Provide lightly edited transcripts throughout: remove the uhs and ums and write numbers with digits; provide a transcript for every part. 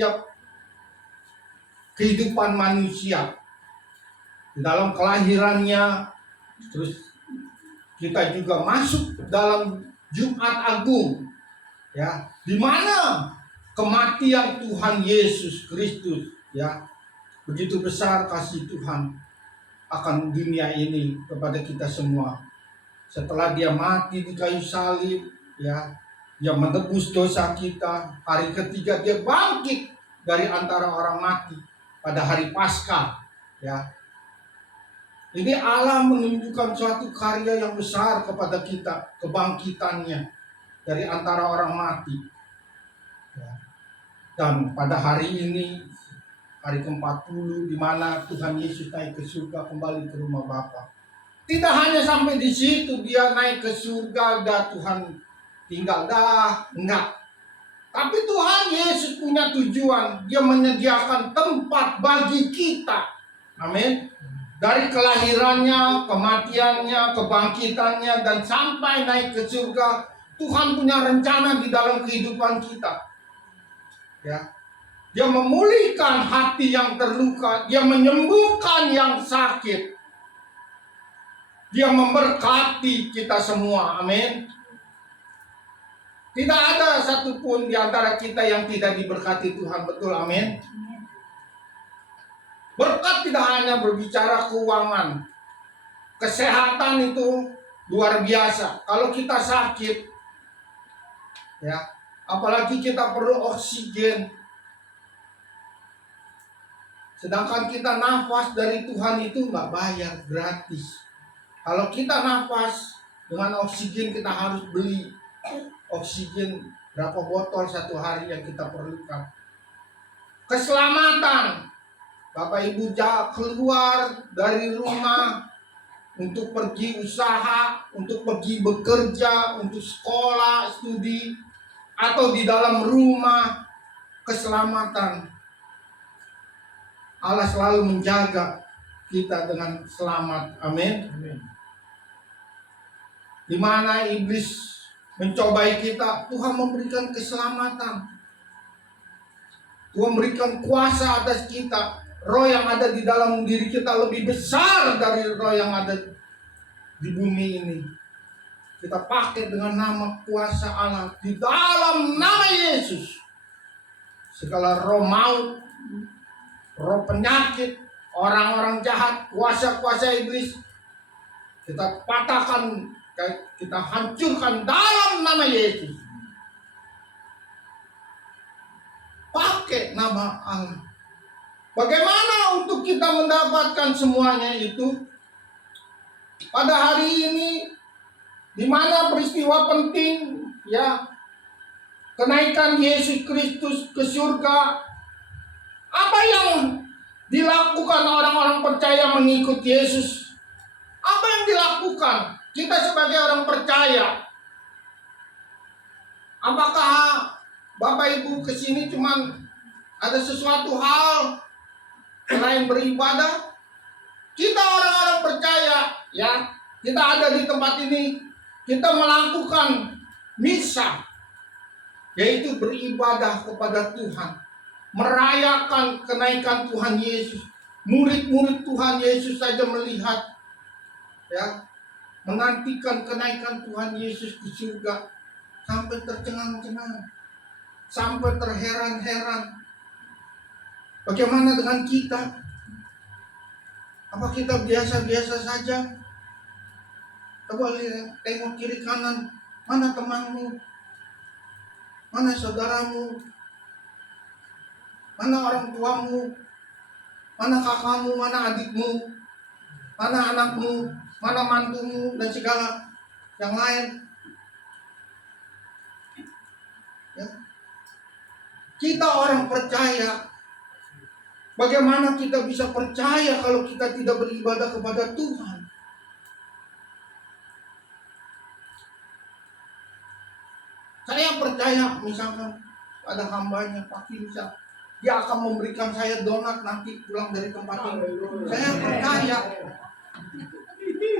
setiap kehidupan manusia. Di dalam kelahirannya, terus kita juga masuk dalam Jumat Agung, ya, di mana kematian Tuhan Yesus Kristus, ya, begitu besar kasih Tuhan akan dunia ini kepada kita semua. Setelah dia mati di kayu salib, ya, dia menebus dosa kita. Hari ketiga dia bangkit dari antara orang mati pada hari Paskah, ya. Ini Allah menunjukkan suatu karya yang besar kepada kita, kebangkitannya dari antara orang mati. Ya. Dan pada hari ini, hari ke-40, di mana Tuhan Yesus naik ke surga kembali ke rumah Bapa. Tidak hanya sampai di situ dia naik ke surga, dah Tuhan tinggal enggak. Tapi Tuhan Yesus punya tujuan, dia menyediakan tempat bagi kita. Amin. Dari kelahirannya, kematiannya, kebangkitannya, dan sampai naik ke surga, Tuhan punya rencana di dalam kehidupan kita. Ya, dia memulihkan hati yang terluka, dia menyembuhkan yang sakit, dia memberkati kita semua. Amin. Tidak ada satupun di antara kita yang tidak diberkati Tuhan, betul, amin. Berkat tidak hanya berbicara keuangan, kesehatan itu luar biasa. Kalau kita sakit, ya, apalagi kita perlu oksigen, sedangkan kita nafas dari Tuhan itu nggak bayar, gratis. Kalau kita nafas dengan oksigen, kita harus beli oksigen berapa botol satu hari yang kita perlukan. Keselamatan, Bapak Ibu keluar dari rumah untuk pergi usaha, untuk pergi bekerja, untuk sekolah, studi, atau di dalam rumah, keselamatan. Allah selalu menjaga kita dengan selamat. Amin. Di mana iblis mencobai kita, Tuhan memberikan keselamatan. Tuhan memberikan kuasa atas kita. Roh yang ada di dalam diri kita lebih besar dari roh yang ada di bumi ini. Kita pakai dengan nama kuasa Allah. Di dalam nama Yesus, segala roh maut, roh penyakit, orang-orang jahat, kuasa-kuasa iblis, kita patahkan, kita hancurkan dalam nama Yesus. Pakai nama Allah. Bagaimana untuk kita mendapatkan semuanya itu? Pada hari ini, di mana peristiwa penting, ya, kenaikan Yesus Kristus ke surga, apa yang dilakukan orang-orang percaya mengikut Yesus? Apa yang dilakukan kita sebagai orang percaya? Apakah Bapak Ibu kesini cuman ada sesuatu hal selain beribadah? Kita orang-orang percaya, ya, kita ada di tempat ini, kita melakukan misa, yaitu beribadah kepada Tuhan, merayakan kenaikan Tuhan Yesus. Murid-murid Tuhan Yesus saja melihat, ya, menantikan kenaikan Tuhan Yesus ke surga sampai tercengang-cengang, sampai terheran-heran. Bagaimana dengan kita? Apa kita biasa-biasa saja? Coba lihat, tengok kiri kanan, mana temanmu, mana saudaramu, mana orang tuamu, mana kakakmu, mana adikmu, mana anakmu, mana mantumu, dan segala yang lain. Ya. Kita orang percaya. Bagaimana kita bisa percaya kalau kita tidak beribadah kepada Tuhan? Saya percaya, misalkan ada hambanya, Pak Kinsa, dia akan memberikan saya donat nanti pulang dari tempat ini. Saya percaya.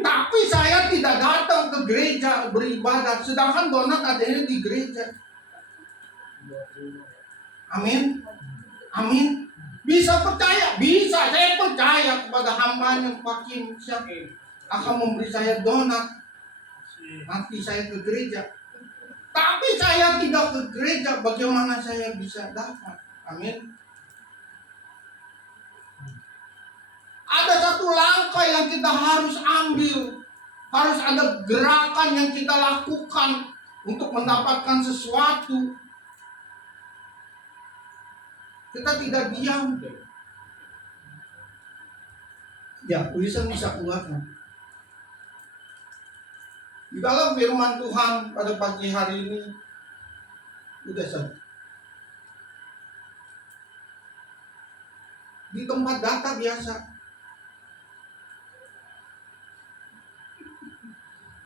Tapi saya tidak datang ke gereja beribadah, sedangkan donat adanya di gereja. Amin. Amin. Bisa percaya, bisa. Saya percaya kepada hambanya Pak Kim Siap akan memberi saya donat. Nanti saya ke gereja. Tapi saya tidak ke gereja, bagaimana saya bisa dapat? Amin. Ada satu langkah yang kita harus ambil. Harus ada gerakan yang kita lakukan untuk mendapatkan sesuatu. Kita tidak diam. Ya, Wilson bisa keluarkan. Di dalam firman Tuhan pada pagi hari ini, udah saja. Di tempat data biasa.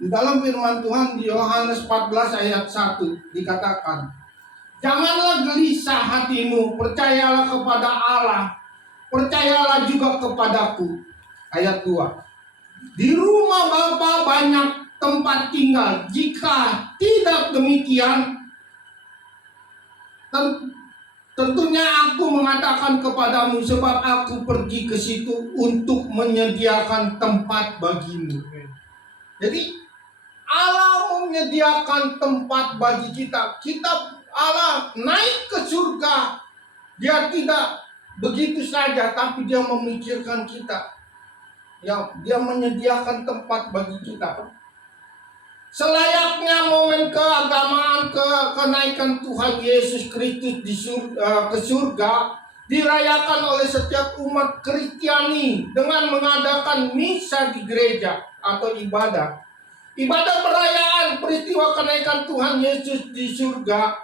Di dalam firman Tuhan di Yohanes 14 ayat 1 dikatakan, janganlah gelisah hatimu, percayalah kepada Allah, percayalah juga kepadaku. Ayat 2. Di rumah Bapa banyak tempat tinggal. Jika tidak demikian, tentunya aku mengatakan kepadamu, sebab aku pergi ke situ untuk menyediakan tempat bagimu. Jadi Allah menyediakan tempat bagi kita. Allah naik ke surga. Dia tidak begitu saja, tapi dia memikirkan kita. Ya, dia menyediakan tempat bagi kita. Selayaknya momen keagamaan, kenaikan Tuhan Yesus Kristus ke surga dirayakan oleh setiap umat Kristiani dengan mengadakan misa di gereja atau ibadah. Ibadah perayaan peristiwa kenaikan Tuhan Yesus di surga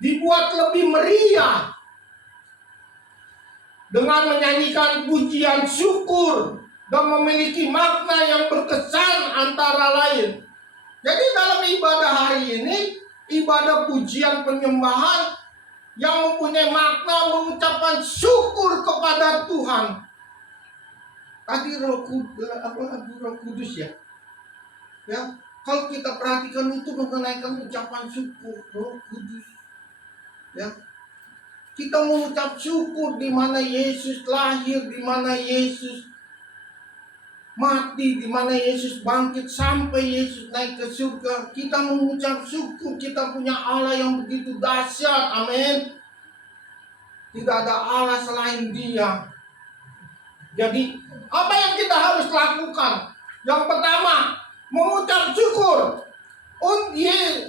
dibuat lebih meriah dengan menyanyikan pujian syukur dan memiliki makna yang berkesan antara lain. Jadi dalam ibadah hari ini, ibadah pujian penyembahan yang mempunyai makna mengucapkan syukur kepada Tuhan. Tadi Roh Kudus ya. Ya, kalau kita perhatikan itu mengenaikan ucapan syukur Roh Kudus. Ya. Kita mengucap syukur di mana Yesus lahir, di mana Yesus mati, di mana Yesus bangkit sampai Yesus naik ke surga. Kita mengucap syukur, kita punya Allah yang begitu dahsyat. Amin. Tidak ada Allah selain Dia. Jadi, apa yang kita harus lakukan? Yang pertama, mengucap syukur.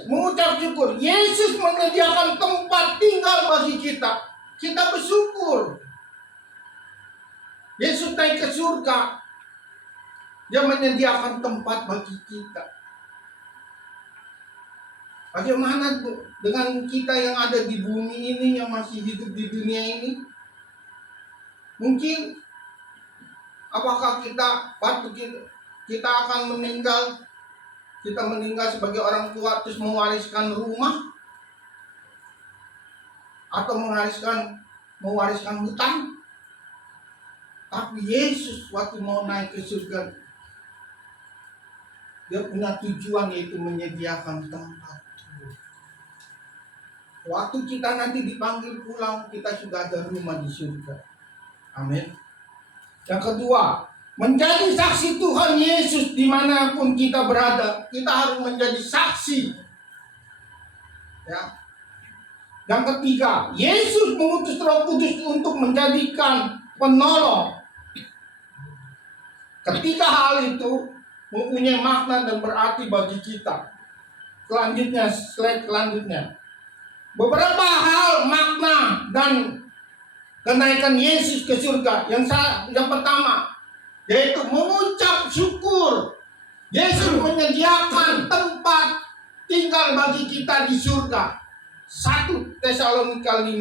Mengucap syukur. Yesus menyediakan tempat tinggal bagi kita. Kita bersyukur. Yesus naik ke surga. Dia menyediakan tempat bagi kita. Bagaimana dengan kita yang ada di bumi ini, yang masih hidup di dunia ini? Mungkin apakah kita akan meninggal? Kita meninggal sebagai orang tua terus mewariskan rumah atau mewariskan hutang. Tapi Yesus waktu mau naik ke surga, dia punya tujuan, yaitu menyediakan tempat. Waktu kita nanti dipanggil pulang, kita sudah ada rumah di surga. Amin. Yang kedua, menjadi saksi Tuhan Yesus dimanapun kita berada. Kita harus menjadi saksi. Ya. Yang ketiga, Yesus mengutus Roh Kudus untuk menjadikan penolong. Ketiga hal itu mempunyai makna dan berarti bagi kita. Selanjutnya, slide selanjutnya. Beberapa hal makna dan kenaikan Yesus ke surga. Yang pertama, yaitu mengucap syukur. Yesus menyediakan tempat tinggal bagi kita di surga. 1 Tesalonika 5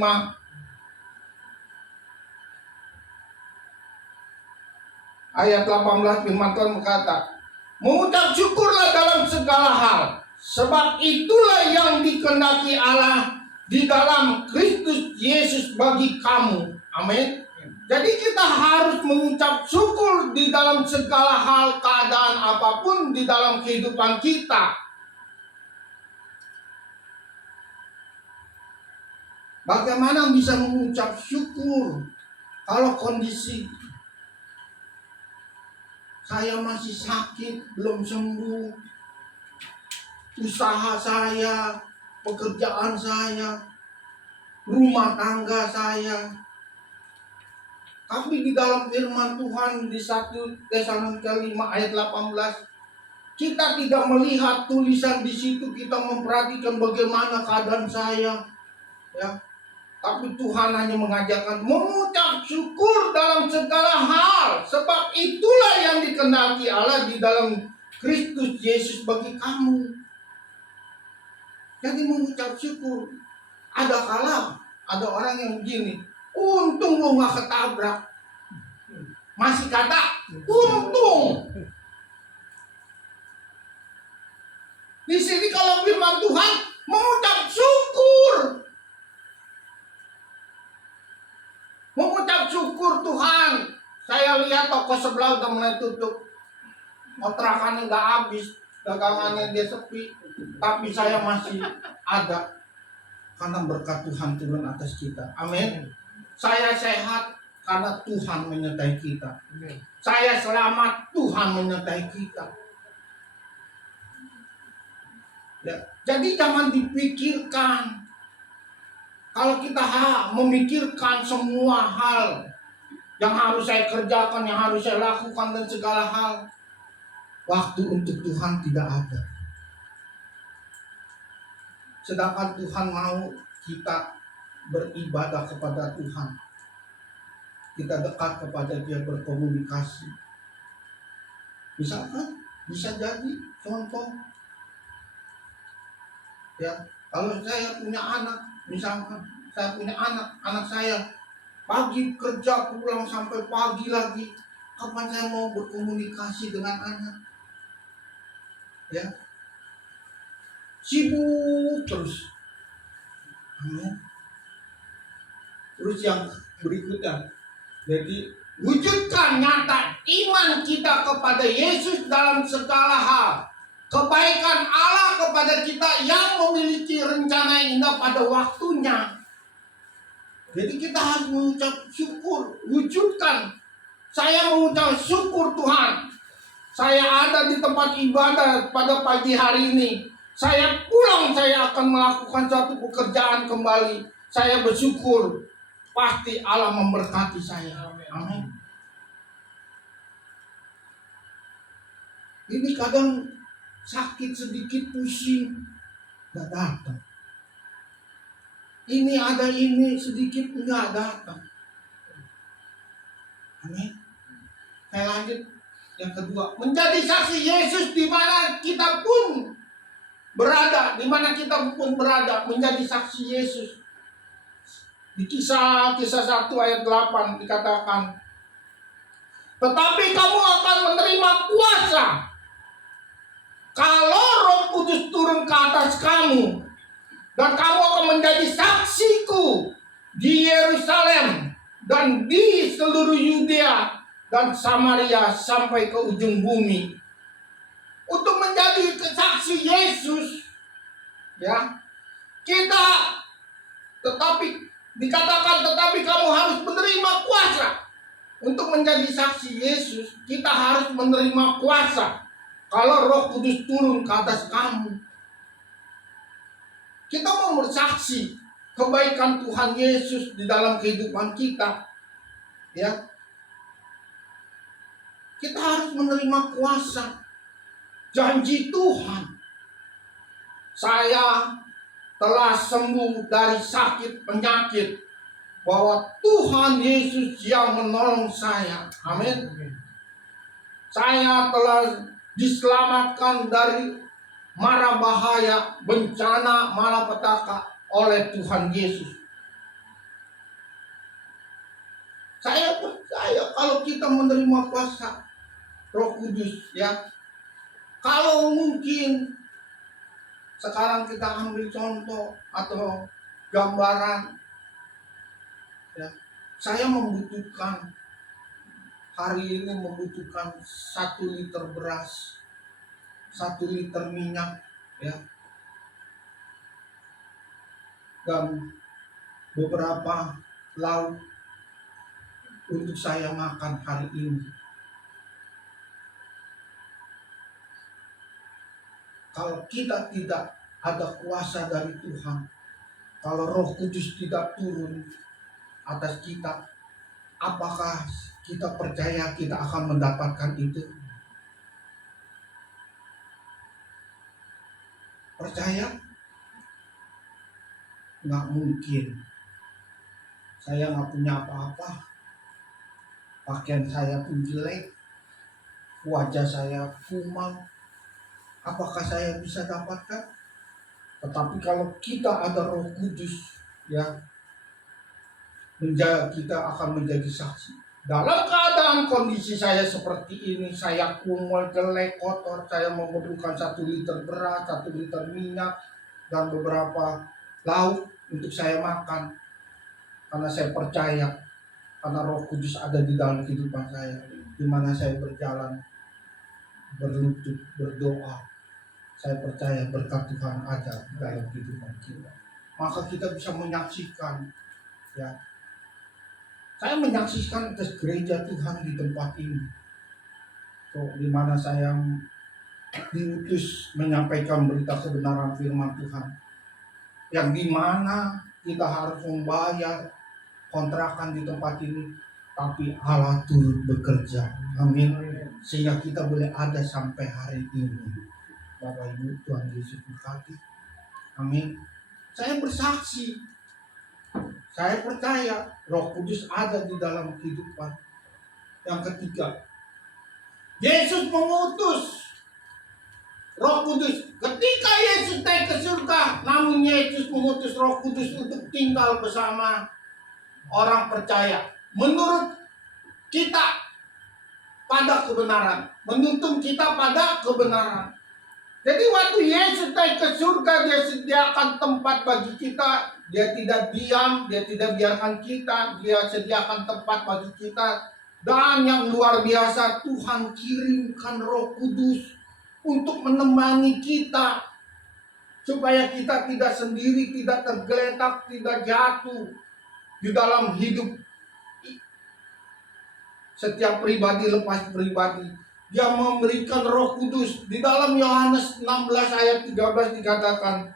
ayat 18, firman Tuhan berkata, mengucap syukurlah dalam segala hal, sebab itulah yang dikehendaki Allah di dalam Kristus Yesus bagi kamu. Amin. Jadi kita harus mengucap syukur di dalam segala hal, keadaan apapun di dalam kehidupan kita. Bagaimana bisa mengucap syukur syukur. Kalau kondisi saya masih sakit, belum sembuh, usaha saya, pekerjaan saya, rumah tangga saya. Tapi di dalam firman Tuhan di 1 Tesalonika 5 ayat 18, kita tidak melihat tulisan di situ, kita memperhatikan bagaimana keadaan saya, ya. Tapi Tuhan hanya mengajarkan mengucap syukur dalam segala hal, sebab itulah yang dikehendaki Allah di dalam Kristus Yesus bagi kamu. Jadi mengucap syukur. Ada kala ada orang yang begini, untung lu gak ketabrak. Masih kata untung. Di sini kalau firman Tuhan mengucap syukur. Mengucap syukur Tuhan. Saya lihat toko sebelah udah mulai tutup. Kontrakannya udah habis, dagangannya dia sepi. Tapi saya masih ada. Karena berkat Tuhan turun atas kita. Amin. Saya sehat karena Tuhan menyertai kita. Saya selamat, Tuhan menyertai kita. Ya, jadi jangan dipikirkan. Kalau kita memikirkan semua hal yang harus saya kerjakan, yang harus saya lakukan dan segala hal, waktu untuk Tuhan tidak ada. Sedangkan Tuhan mau kita beribadah kepada Tuhan. Kita dekat kepada Dia, berkomunikasi. Misalkan, bisa jadi contoh. Ya, kalau saya punya anak, misalkan saya punya anak saya pagi kerja pulang sampai pagi lagi, kapan saya mau berkomunikasi dengan anak? Ya, sibuk terus. Amin. Terus yang berikutnya, jadi wujudkan nyata iman kita kepada Yesus dalam segala hal. Kebaikan Allah kepada kita yang memiliki rencana yang indah pada waktunya. Jadi kita harus mengucap syukur, wujudkan. Saya mengucap syukur Tuhan. Saya ada di tempat ibadah pada pagi hari ini. Saya pulang, saya akan melakukan suatu pekerjaan kembali. Saya bersyukur. Pasti Allah memberkati saya. Amin. Ini kadang sakit sedikit, pusing, gak datang. Ini ada ini sedikit, gak datang. Amin. Saya lanjut yang kedua, menjadi saksi Yesus di mana kita pun berada, di mana kita pun berada, menjadi saksi Yesus. Di kisah 1 ayat 8 dikatakan, tetapi kamu akan menerima kuasa kalau Roh Kudus turun ke atas kamu, dan kamu akan menjadi saksiku di Yerusalem dan di seluruh Yudea dan Samaria sampai ke ujung bumi. Untuk menjadi saksi Yesus, ya, kita dikatakan tetapi kamu harus menerima kuasa. Untuk menjadi saksi Yesus, kita harus menerima kuasa kalau Roh Kudus turun ke atas kamu. Kita mau bersaksi kebaikan Tuhan Yesus di dalam kehidupan kita, ya. Kita harus menerima kuasa janji Tuhan. Saya telah sembuh dari sakit penyakit, bahwa Tuhan Yesus yang menolong saya. Amin. Saya telah diselamatkan dari mara bahaya, bencana, malapetaka oleh Tuhan Yesus. Saya percaya kalau kita menerima kuasa Roh Kudus, ya. Kalau mungkin sekarang kita ambil contoh atau gambaran, ya. Saya membutuhkan hari ini 1 liter beras, 1 liter minyak, ya, dan beberapa lauk untuk saya makan hari ini. Kalau kita tidak ada kuasa dari Tuhan, kalau Roh Kudus tidak turun atas kita, apakah kita percaya kita akan mendapatkan itu? Percaya? Nggak mungkin. Saya nggak punya apa-apa, pakaian saya pun jelek, wajah saya kumal, apakah saya bisa dapatkan? Tetapi kalau kita ada Roh Kudus, ya, kita akan menjadi saksi. Dalam keadaan kondisi saya seperti ini, saya kumal, jelek, kotor, saya memerlukan 1 liter beras, 1 liter minyak, dan beberapa lauk untuk saya makan. Karena saya percaya, karena Roh Kudus ada di dalam kehidupan saya, di mana saya berjalan, berlutut, berdoa. Saya percaya berkat Tuhan ada dalam kehidupan kita. Maka kita bisa menyaksikan, ya. Saya menyaksikan atas gereja Tuhan di tempat ini. So, di mana saya diutus menyampaikan berita kebenaran firman Tuhan. Yang di mana kita harus membayar kontrakan di tempat ini, tapi Allah turut bekerja. Amin. Sehingga kita boleh ada sampai hari ini. Bapak Ibu, Tuhan Yesus berkati. Amin. Saya bersaksi, saya percaya Roh Kudus ada di dalam kehidupan. Yang ketiga, Yesus mengutus Roh Kudus. Ketika Yesus naik ke surga, namun Yesus mengutus Roh Kudus untuk tinggal bersama orang percaya, menurut kita pada kebenaran, menuntun kita pada kebenaran. Jadi waktu Yesus naik ke surga, dia sediakan tempat bagi kita. Dia tidak diam, dia tidak biarkan kita, dia sediakan tempat bagi kita. Dan yang luar biasa, Tuhan kirimkan Roh Kudus untuk menemani kita, supaya kita tidak sendiri, tidak tergeletak, tidak jatuh di dalam hidup setiap pribadi lepas pribadi. Dia memberikan Roh Kudus. Di dalam Yohanes 16 ayat 13 dikatakan,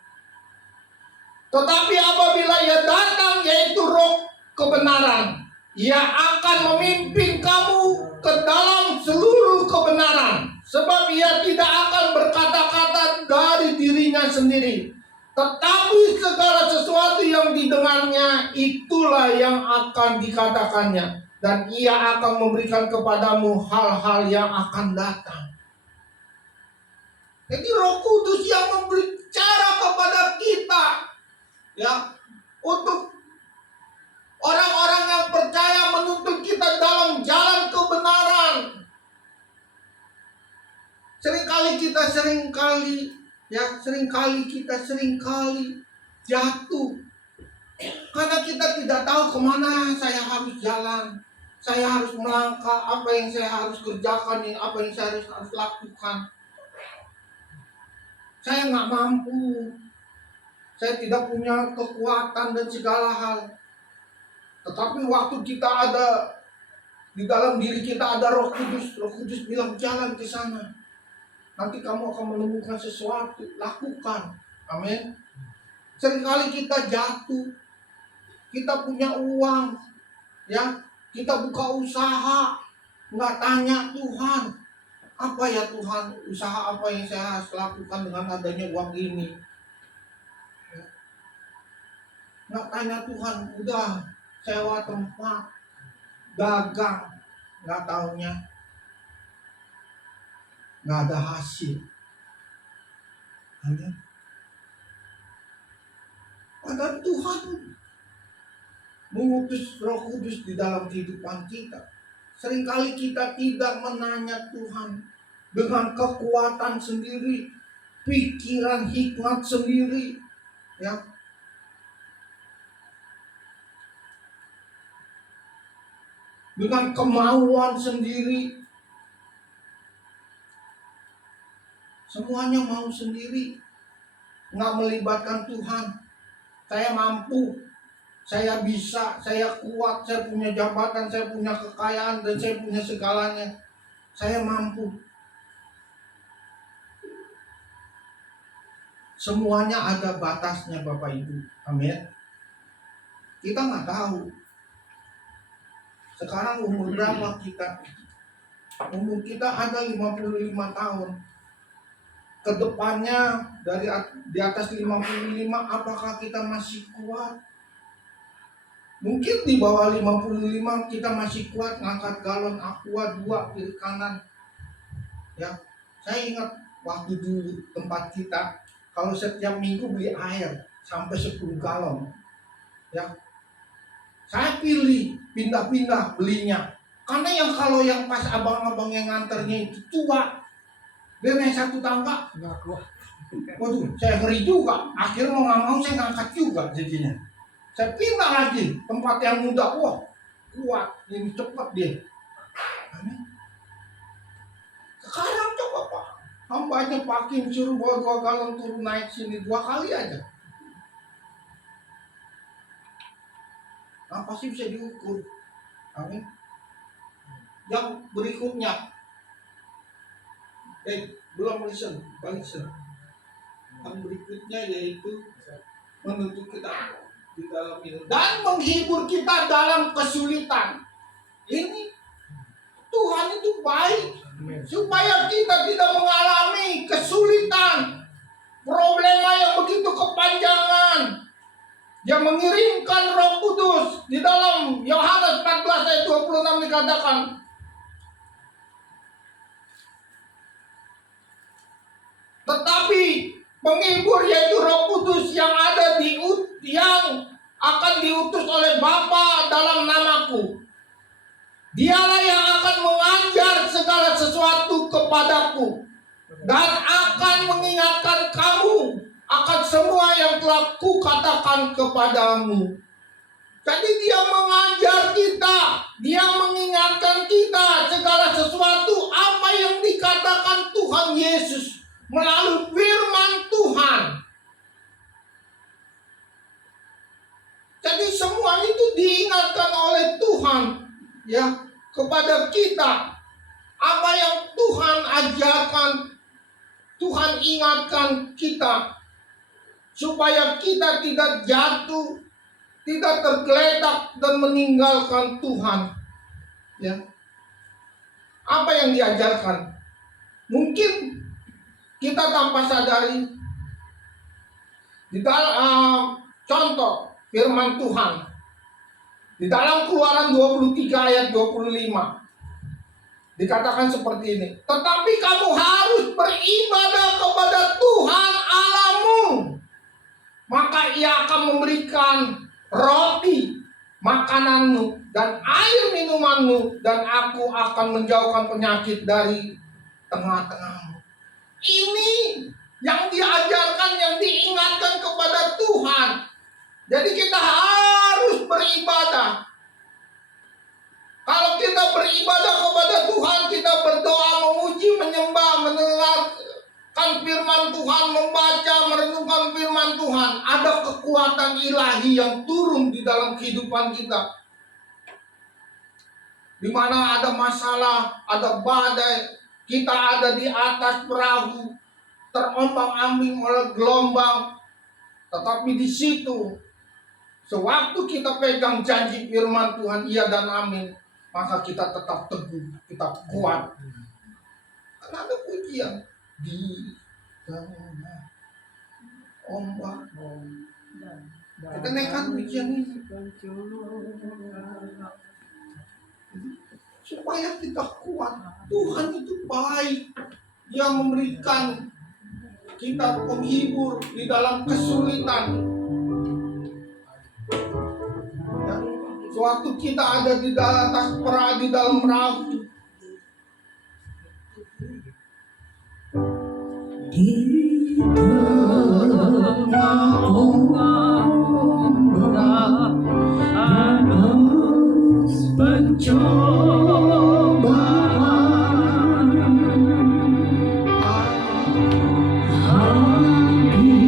tetapi apabila ia datang, yaitu Roh kebenaran, ia akan memimpin kamu ke dalam seluruh kebenaran, sebab ia tidak akan berkata-kata dari dirinya sendiri, tetapi segala sesuatu yang didengarnya, itulah yang akan dikatakannya, dan ia akan memberikan kepadamu hal-hal yang akan datang. Jadi Roh Kudus yang berbicara kepada kita, ya, untuk orang-orang yang percaya, menuntun kita dalam jalan kebenaran. Seringkali kita jatuh karena kita tidak tahu kemana saya harus jalan, saya harus melangkah, apa yang saya harus kerjakan, apa yang saya harus lakukan. Saya nggak mampu, saya tidak punya kekuatan dan segala hal. Tetapi waktu kita ada di dalam diri kita ada Roh Kudus, Roh Kudus bilang jalan ke sana. Nanti kamu akan menemukan sesuatu, lakukan. Amin. Seringkali kita jatuh, kita punya uang, ya, kita buka usaha, nggak tanya Tuhan, apa ya Tuhan, usaha apa yang saya harus lakukan dengan adanya uang ini. Nggak tanya Tuhan, udah sewa tempat, dagang, nggak taunya nggak ada hasil. Amin. Padahal Tuhan mengutus Roh Kudus di dalam kehidupan kita. Seringkali kita tidak menanya Tuhan dengan kekuatan sendiri, pikiran hikmat sendiri, ya. Dengan kemauan sendiri. Semuanya mau sendiri, nggak melibatkan Tuhan. Saya mampu, saya bisa, saya kuat, saya punya jabatan, saya punya kekayaan, dan saya punya segalanya. Saya mampu. Semuanya ada batasnya Bapak Ibu. Amin. Kita nggak tahu. Sekarang umur berapa kita? Umur kita ada 55 tahun. Kedepannya di atas 55, apakah kita masih kuat? Mungkin di bawah 55 kita masih kuat ngangkat galon aqua 2 kiri kanan. Ya, saya ingat waktu dulu tempat kita, kalau setiap minggu beli air sampai 10 galon. Ya, saya pilih pindah-pindah belinya. Karena kalau yang pas abang-abang yang nganternya itu tua, dia naik satu tangga nggak kuat. Waduh, saya ngeri juga. Akhirnya mau nggak mau saya ngangkat juga jadinya. Saya pindah lagi tempat yang muda. Wah, kuat, ini cepat dia. Amin. Sekarang coba Pak, hambanya Pakim suruh bawa 2 galon turun naik sini 2 kali aja. Nah, pasti bisa diukur. Amin. Yang berikutnya, belum listen, balik. Yang berikutnya yaitu menuntut kita di dalam ini dan menghibur kita dalam kesulitan. Ini Tuhan itu baik supaya kita tidak mengalami kesulitan, problema yang begitu kepanjangan. Dia mengirimkan Roh Kudus. Di dalam Yohanes 14 ayat 26 dikatakan, tetapi penghibur yaitu Roh Kudus yang akan diutus oleh Bapa dalam namaku. Dialah yang akan mengajar segala sesuatu kepadaku dan akan mengingatkan kamu akan semua yang telah kukatakan kepadamu. Jadi dia mengajar kita, dia mengingatkan kita segala sesuatu apa yang dikatakan Tuhan Yesus melalui firman Tuhan. Jadi semua itu diingatkan oleh Tuhan ya kepada kita. Apa yang Tuhan ajarkan, Tuhan ingatkan kita supaya kita tidak jatuh, tidak tergeletak dan meninggalkan Tuhan. Ya. Apa yang diajarkan? Mungkin kita tanpa sadari di dalam contoh firman Tuhan di dalam Keluaran 23 ayat 25 dikatakan seperti ini. Tetapi kamu harus beribadah kepada Tuhan Allahmu, maka Ia akan memberikan roti makananmu dan air minumanmu, dan aku akan menjauhkan penyakit dari tengah-tengahmu. Ini yang diajarkan, yang diingatkan kepada Tuhan. Jadi kita harus beribadah. Kalau kita beribadah kepada Tuhan, kita berdoa, memuji, menyembah, mendengarkan firman Tuhan, membaca, merenungkan firman Tuhan, ada kekuatan ilahi yang turun di dalam kehidupan kita. Di mana ada masalah, ada badai, kita ada di atas perahu, terombang-ambing oleh gelombang, tetapi di situ, sewaktu kita pegang janji firman Tuhan, iya dan amin, maka kita tetap teguh, kita kuat. Karena ada pujian di tengah ombak. Kita naikkan pujian ini supaya kita kuat. Tuhan itu baik. Dia memberikan kita penghibur di dalam kesulitan. Sewaktu kita ada di atas perahu, di dalam perahu, di tengah ombak harus pencobaan, hati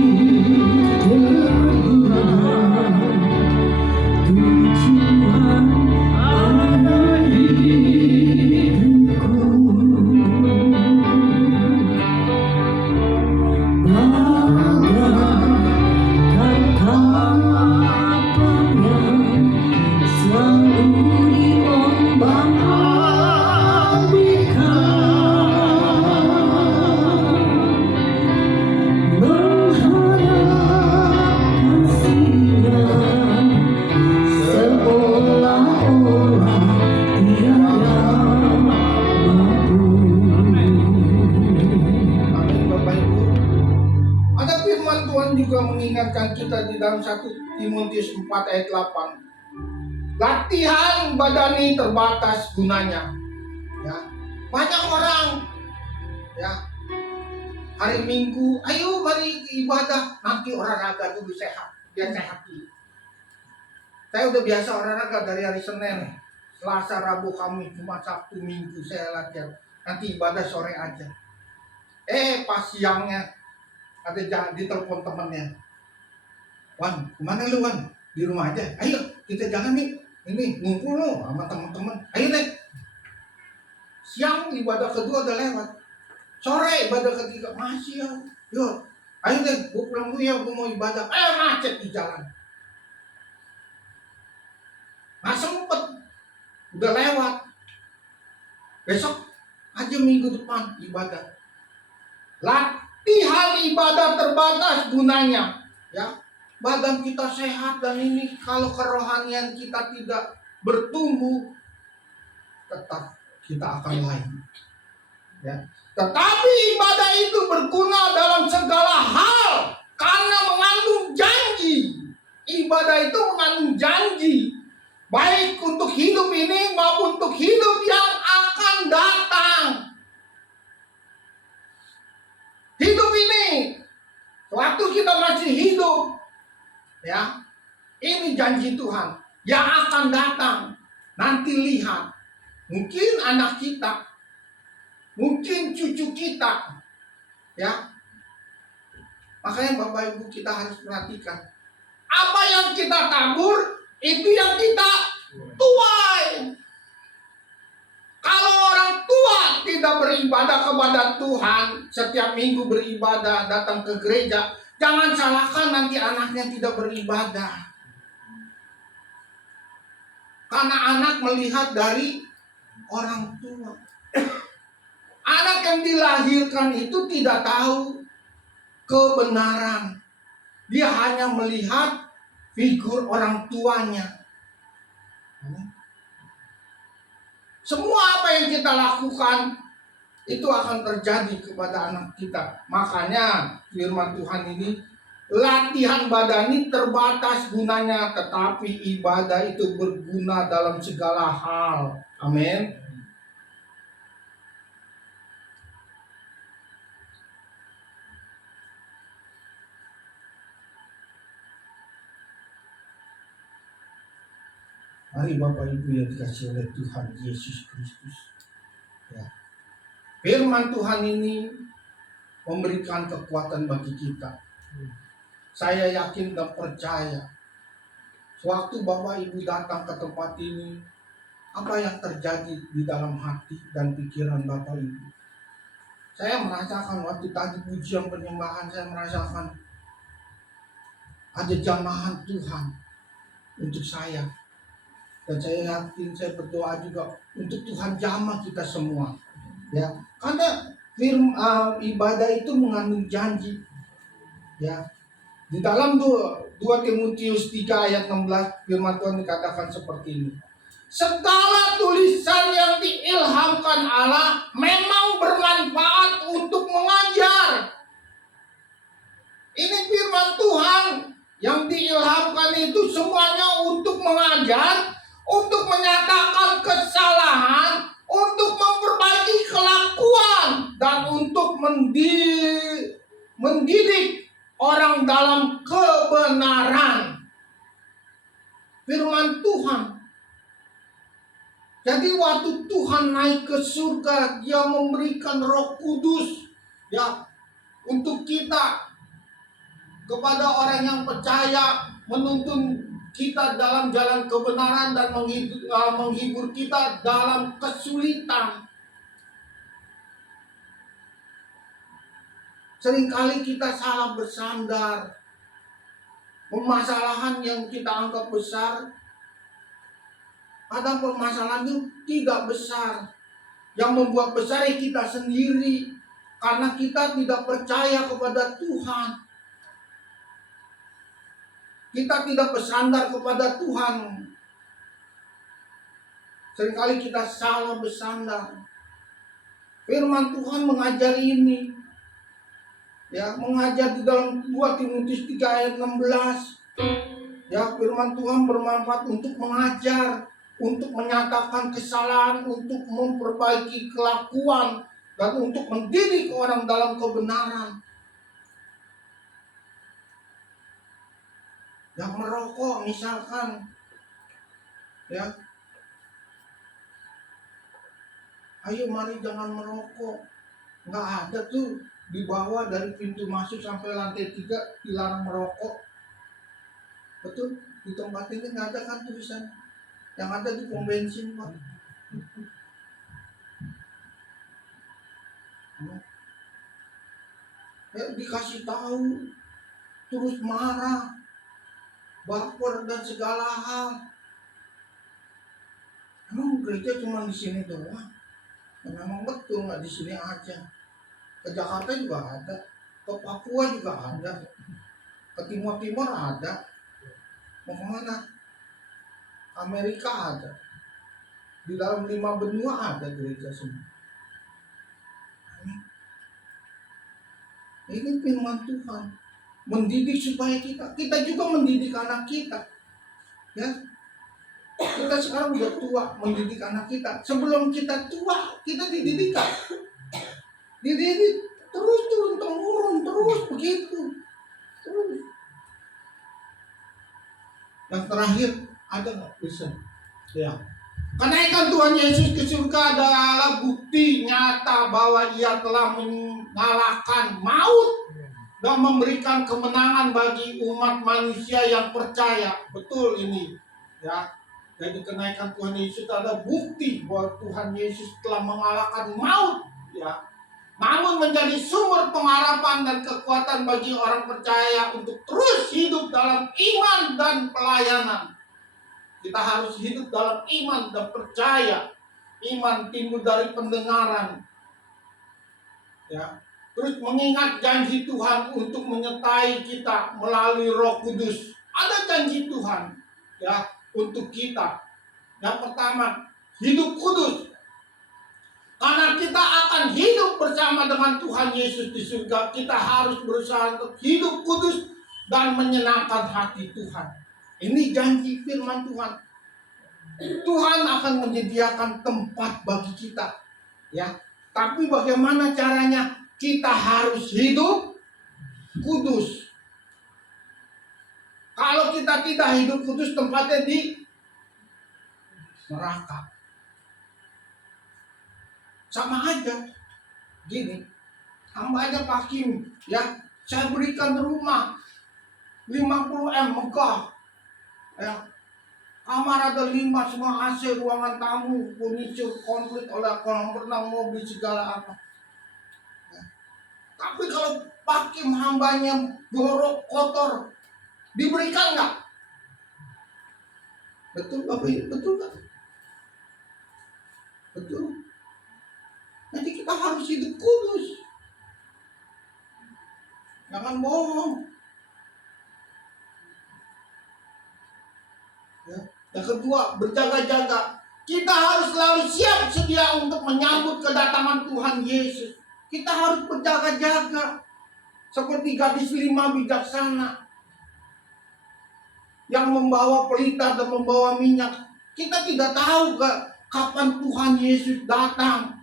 dalam 1 Timotius 4 ayat 8. Latihan badani terbatas gunanya. Ya. Banyak orang ya hari Minggu, ayo mari ibadah, nanti olahraga dulu sehat, biar sehat dulu. Saya udah biasa olahraga dari hari Senin, Selasa, Rabu, Kamis, Jumat, Sabtu, Minggu saya latihan. Nanti ibadah sore aja. Pas siangnya ada ditelepon temannya. Wan, kemana lu Wan? Di rumah aja. Ayo kita jangan nih, ini ngumpul lo sama teman-teman. Ayo deh. Siang ibadah kedua udah lewat. Sore ibadah ketiga masih ya. Yuk, ayo deh, gue pulang dulu ya, gue mau ibadah. Macet di jalan. Nggak sempet, udah lewat. Besok aja minggu depan ibadah. Latihan ibadah terbatas gunanya. Ya, badan kita sehat dan ini kalau kerohanian kita tidak bertumbuh, tetap kita akan lain. Ya. Tetapi ibadah itu berguna dalam segala hal karena mengandung janji. Ibadah itu mengandung janji, baik untuk hidup ini maupun untuk hidup yang akan datang. Hidup ini, waktu kita masih hidup, ya, ini janji Tuhan yang akan datang. Nanti lihat, mungkin anak kita, mungkin cucu kita, ya. Makanya Bapak Ibu kita harus perhatikan, apa yang kita tabur itu yang kita tuai. Kalau orang tua tidak beribadah kepada Tuhan, setiap minggu beribadah, datang ke gereja, jangan salahkan nanti anaknya tidak beribadah. Karena anak melihat dari orang tua. Anak yang dilahirkan itu tidak tahu kebenaran. Dia hanya melihat figur orang tuanya. Semua apa yang kita lakukan itu akan terjadi kepada anak kita. Makanya firman Tuhan ini, latihan badani terbatas gunanya, tetapi ibadah itu berguna dalam segala hal. Amin. Mari Bapak Ibu yang dikasihi oleh Tuhan Yesus Kristus. Ya. Firman Tuhan ini memberikan kekuatan bagi kita. Saya yakin dan percaya, sewaktu Bapak Ibu datang ke tempat ini, apa yang terjadi di dalam hati dan pikiran Bapak Ibu? Saya merasakan waktu tadi pujian penyembahan, saya merasakan ada jamahan Tuhan untuk saya. Dan saya yakin, saya berdoa juga untuk Tuhan jamah kita semua. Ya, karena ibadah itu mengandung janji. Ya, di dalam 2 Timotius 3 ayat 16 firman Tuhan dikatakan seperti ini. Segala tulisan yang diilhamkan Allah memang bermanfaat untuk mengajar. Ini firman Tuhan yang diilhamkan itu semuanya untuk mengajar, untuk menyatakan kesalahan, untuk memperbaiki kelakuan, dan untuk mendidik orang dalam kebenaran. Firman Tuhan. Jadi waktu Tuhan naik ke surga, Dia memberikan Roh Kudus, ya, untuk kita, kepada orang yang percaya, menuntun kita dalam jalan kebenaran dan menghibur kita dalam kesulitan. Seringkali kita salah bersandar. Permasalahan yang kita anggap besar, ada permasalahan yang tidak besar. Yang membuat besar kita sendiri, karena kita tidak percaya kepada Tuhan. Kita tidak bersandar kepada Tuhan. Seringkali kita salah bersandar. Firman Tuhan mengajar ini. Ya, mengajar di dalam 2 Timotius 3 ayat 16. Ya, firman Tuhan bermanfaat untuk mengajar, untuk menyatakan kesalahan, untuk memperbaiki kelakuan, dan untuk mendidik orang dalam kebenaran. Yang merokok misalkan, ya, ayo mari jangan merokok. Nggak ada tuh di bawah dari pintu masuk sampai lantai 3 dilarang merokok. Betul, di tempat ini nggak ada kan tulisan. Yang ada di pom bensin, Pak. Ya, dikasih tahu, terus marah, baper dan segala hal. Emang gereja cuma di sini doang? Ya, memang betul nggak di sini aja. Ke Jakarta juga ada, ke Papua juga ada, ke Timur Timur ada. Mau kemana? Amerika ada. Di dalam 5 benua ada gereja semua. Ini firman Tuhan. Mendidik supaya kita juga mendidik anak kita. Ya. Kita sekarang udah tua, mendidik anak kita. Sebelum kita tua, kita dididik. Dididik terus turun temurun, terus begitu. Terus. Yang terakhir ada nggak bisa? Ya. Kenaikan Tuhan Yesus ke surga adalah bukti nyata bahwa Ia telah mengalahkan maut dan memberikan kemenangan bagi umat manusia yang percaya. Betul ini, ya. Jadi kenaikan Tuhan Yesus adalah bukti bahwa Tuhan Yesus telah mengalahkan maut, ya. Namun menjadi sumber pengharapan dan kekuatan bagi orang percaya untuk terus hidup dalam iman dan pelayanan. Kita harus hidup dalam iman dan percaya. Iman timbul dari pendengaran. Ya. Terus mengingat janji Tuhan untuk menyertai kita melalui Roh Kudus. Ada janji Tuhan, ya, untuk kita. Yang pertama, hidup kudus. Karena kita akan hidup bersama dengan Tuhan Yesus di surga, kita harus berusaha untuk hidup kudus dan menyenangkan hati Tuhan. Ini janji firman Tuhan. Tuhan akan menyediakan tempat bagi kita, ya. Tapi bagaimana caranya? Kita harus hidup kudus. Kalau kita tidak hidup kudus, tempatnya di neraka. Sama aja. Gini, hambanya Pak Kim, ya, saya berikan rumah 50M megah, ya. Kamar ada 5, semua AC, ruangan tamu, furniture komplit oleh kolam renang, mobil, segala apa. Ya. Tapi kalau Pak Kim hambanya jorok, kotor, diberikan nggak? Betul Bapak Ibu, betul nggak? Betul. Nanti kita harus hidup kudus. Jangan bohong. Ya. Yang kedua, berjaga-jaga. Kita harus selalu siap sedia untuk menyambut kedatangan Tuhan Yesus. Kita harus berjaga-jaga. Seperti gadis 5 bijaksana yang membawa pelita dan membawa minyak. Kita tidak tahu kapan Tuhan Yesus datang.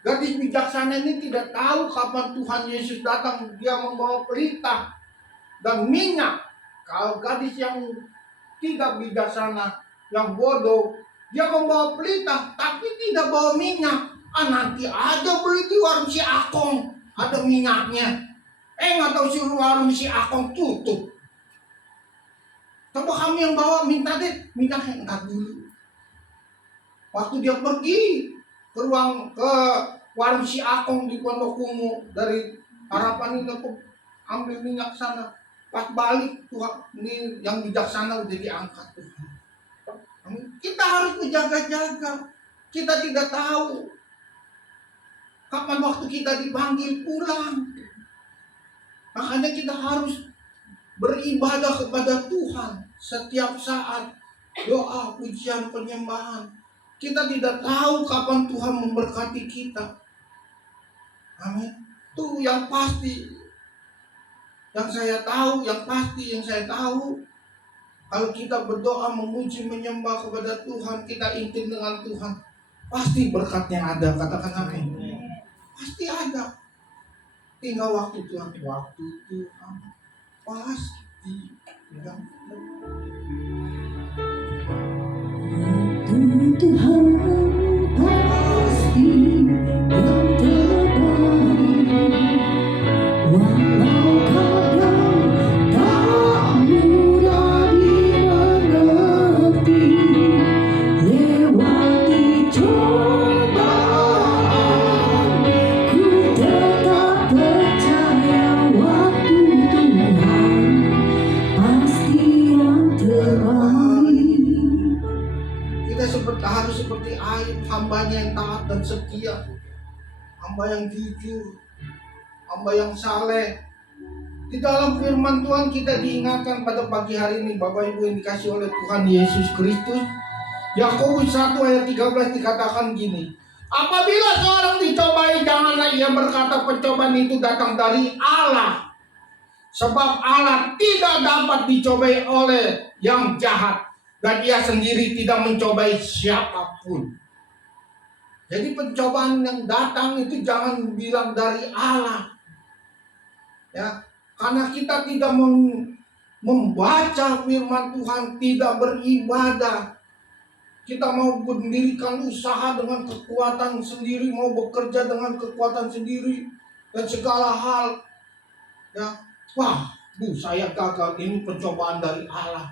Gadis bijaksana ini tidak tahu kapan Tuhan Yesus datang. Dia membawa pelita dan minyak. Kalau gadis yang tidak bijaksana, yang bodoh, dia membawa pelita tapi tidak bawa minyak. Nanti aja beli di warung si Akong, ada minyaknya. Nggak tahu si warung si Akong tutup. Coba kami yang bawa, minta deh minyaknya, enggak dulu. Waktu dia pergi ke warung si Akong di Pondok Ungu dari Harapan ini, ambil minyak sana. Pas balik Tuhan, ini yang bijaksana udah diangkat Tuhan. Kita harus berjaga-jaga. Kita tidak tahu kapan waktu kita dipanggil pulang. Makanya kita harus beribadah kepada Tuhan setiap saat. Doa, pujian, penyembahan. Kita tidak tahu kapan Tuhan memberkati kita. Amin. Itu yang pasti. Yang saya tahu, yang pasti yang saya tahu, Kalau kita berdoa, memuji, menyembah kepada Tuhan, kita intim dengan Tuhan, pasti berkatnya ada. Katakan amin. Pasti ada. Tinggal waktu Tuhan. Waktu Tuhan pasti. Ya. Tuhan pasti yang terbaik, walau kadang tak mudah dimengerti. Lewati cobaan, ku tetap percaya waktu Tuhan pasti yang terbaik. Kita harus seperti Ayub, hambanya yang taat dan setia, hamba yang jujur, hamba yang saleh. Di dalam firman Tuhan kita diingatkan pada pagi hari ini, Bapak Ibu yang dikasih oleh Tuhan Yesus Kristus. Yakobus 1 ayat 13 dikatakan gini, apabila seorang dicobai, janganlah ia berkata pencobaan itu datang dari Allah. Sebab Allah tidak dapat dicobai oleh yang jahat, dan ia sendiri tidak mencobai siapapun. Jadi pencobaan yang datang itu jangan bilang dari Allah. Ya, karena kita tidak membaca firman Tuhan, tidak beribadah. Kita mau mendirikan usaha dengan kekuatan sendiri, mau bekerja dengan kekuatan sendiri, dan segala hal. Ya, wah, saya gagal, ini pencobaan dari Allah.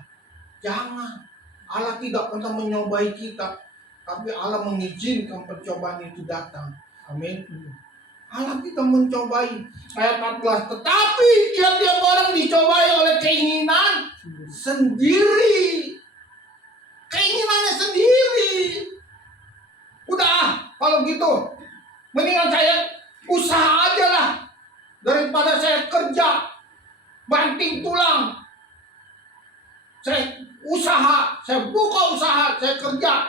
Jangan. Allah tidak pernah menyobai kita, tapi Allah mengizinkan pencobaan itu datang. Amin. Allah tidak mencobai. Ayat 14, tetapi tiap-tiap orang dicobai oleh keinginan sendiri. Keinginannya sendiri. Udah, kalau gitu mendingan saya usaha aja lah, daripada saya kerja banting tulang. Saya usaha, saya buka usaha, saya kerja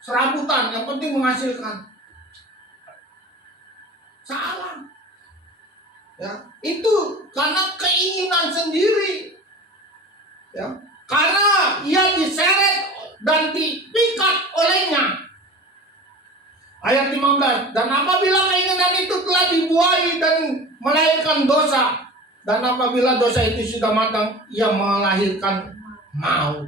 serabutan, yang penting menghasilkan. Salah. Ya, itu karena keinginan sendiri. Ya, karena ia diseret dan dipikat olehnya. Ayat 15, dan apabila keinginan itu telah dibuai dan melahirkan dosa, dan apabila dosa itu sudah matang, ia melahirkan maut.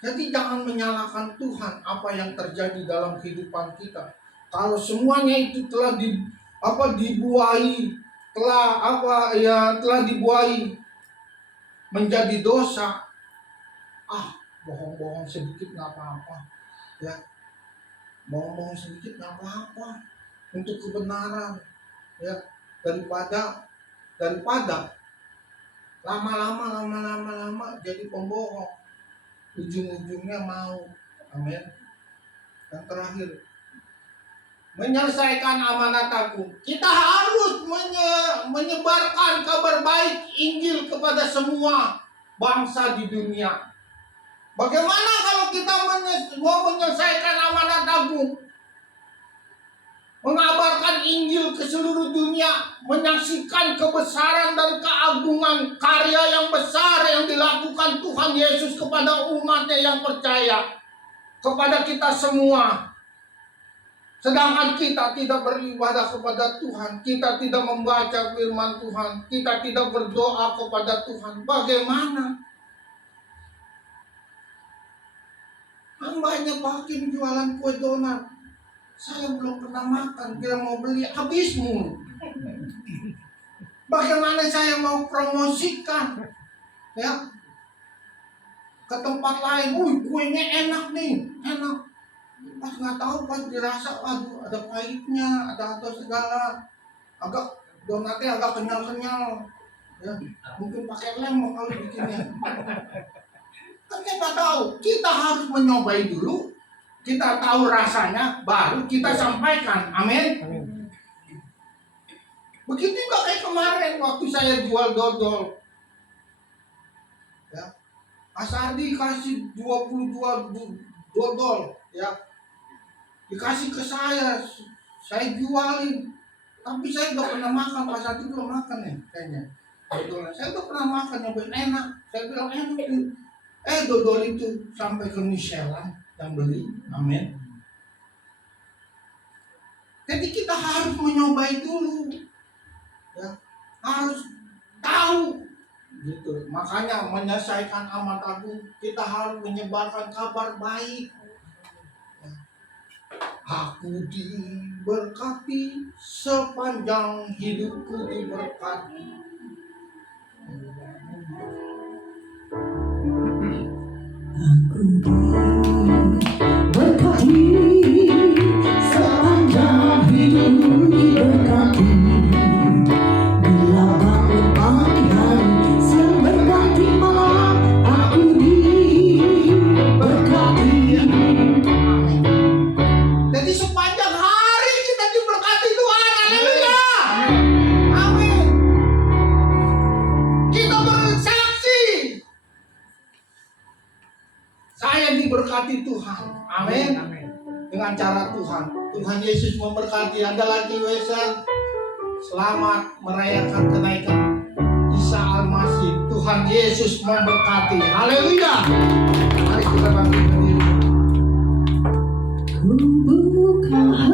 Jadi jangan menyalahkan Tuhan apa yang terjadi dalam kehidupan kita. Kalau semuanya itu telah dibuai, telah dibuai menjadi dosa. Bohong-bohong sedikit nggak apa-apa. Ya, bohong-bohong sedikit nggak apa-apa untuk kebenaran. Ya, daripada lama-lama jadi pembohong, ujung-ujungnya mau. Amin. Yang terakhir, menyelesaikan amanat agung. Kita harus menyebarkan kabar baik Injil kepada semua bangsa di dunia. Bagaimana kalau kita mau menyelesaikan amanat agung? Mengabarkan Injil ke seluruh dunia, menyaksikan kebesaran dan keagungan karya yang besar yang dilakukan Tuhan Yesus kepada umatnya yang percaya, kepada kita semua. Sedangkan kita tidak beribadah kepada Tuhan, kita tidak membaca firman Tuhan, kita tidak berdoa kepada Tuhan. Bagaimana? Hambanya Pak Kim jualan kue donat, saya belum pernah makan, dia mau beli habis mulu. Bagaimana saya mau promosikan, ya, ke tempat lain? Kuenya enak nih, enak. Pas nggak tahu, pas dirasa, aduh, ada pahitnya, ada atau segala, donatnya agak kenyal-kenyal, ya, mungkin pakai lem kali bikinnya. Kan kita tahu, kita harus menyobai dulu. Kita tahu rasanya, baru kita sampaikan. Amin. Begitu juga kayak kemarin waktu saya jual dodol. Ya, Mas Ardi kasih 22 dodol, ya, dikasih ke saya jualin. Tapi saya udah pernah makan, Mas Ardi belum makan ya kayaknya. Saya tuh pernah makan nyobain enak. Saya bilang enak tuh. Dodol itu sampai ke New Zealand yang beli. Amin. Jadi kita harus menyobai dulu. Ya, harus tahu gitu. Makanya menyelesaikan amat agung kita harus menyebarkan kabar baik. Ya. Aku diberkati sepanjang hidupku diberkati. Aku diberkati sepanjang hidupku diberkati. Bila bangun pagi hari, siang berganti malam, aku diberkati. Jadi sepanjang hari kita diberkati Tuhan. Haleluya. Amin. Kita bersaksi. Saya diberkati Tuhan. Amin. Dengan cara Tuhan. Tuhan Yesus memberkati. Ada lagi Wesan. Selamat merayakan kenaikan Isa Al-Masih. Tuhan Yesus memberkati. Haleluya. Mari kita bangkit berdiri. Ku buka